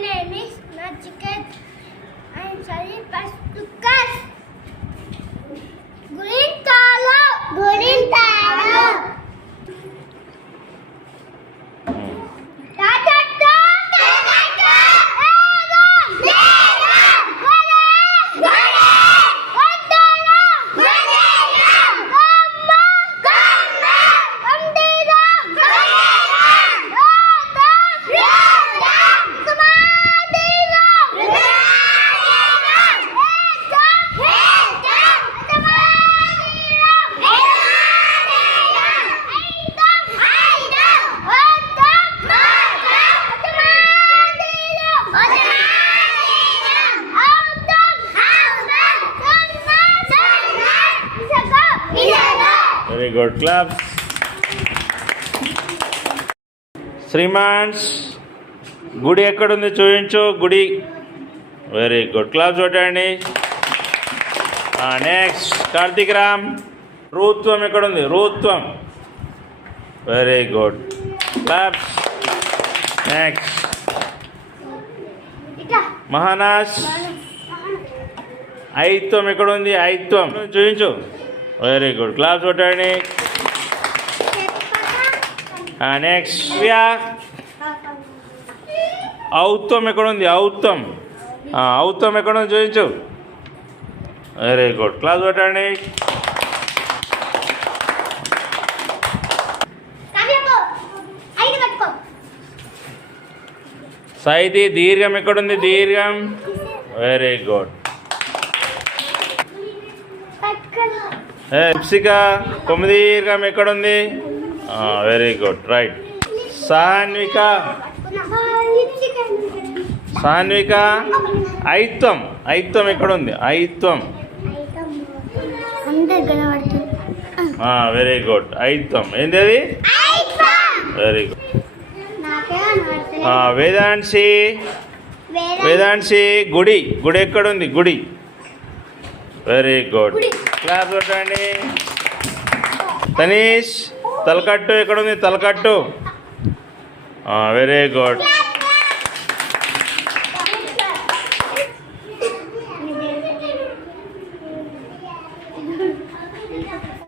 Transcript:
name is Nachiket. I am studying first class. Very good clap శ్రీమాన్స్ గుడి ఎక్కడుంది చూపించు గుడి. వెరీ గుడ్ క్లాప్స్ కొట్టండి నెక్స్ట్ కార్తీక్ రామ్. రూత్వం ఎక్కడుంది? రూత్వం. Very good claps next. మహానాస్. ఐత్వం ఎక్కడుంది? ఐత్వం. చూపించు. వెరీ గుడ్ క్లాస్ కొట్టండి నెక్స్ట్ వ్యా ఔత్వం ఎక్కడుంది? ఔత్వం ఆ, ఔత్వం ఎక్కడుంది చూపించు. వెరీ గుడ్ క్లాస్ కొట్టండి సైతి దీర్ఘం ఎక్కడుంది? దీర్ఘం వెరీ గుడ్ ఇప్సిక దీర్ఘం ఎక్కడుంది? Very good right Sanvika. Sanvika. ఐత్వం ఐత్వం ఎక్కడుంది? ఐత్వం. వెరీ గుడ్ ఐత్వం. ఏంది అది? Very good. వేదాంశి. వేదాంశి గుడి. గుడి ఎక్కడుంది? గుడి. Very good. క్లాస్ కొట్టండి. తనీష్ తలకట్టు. ఎక్కడుంది తలకట్టు? Very good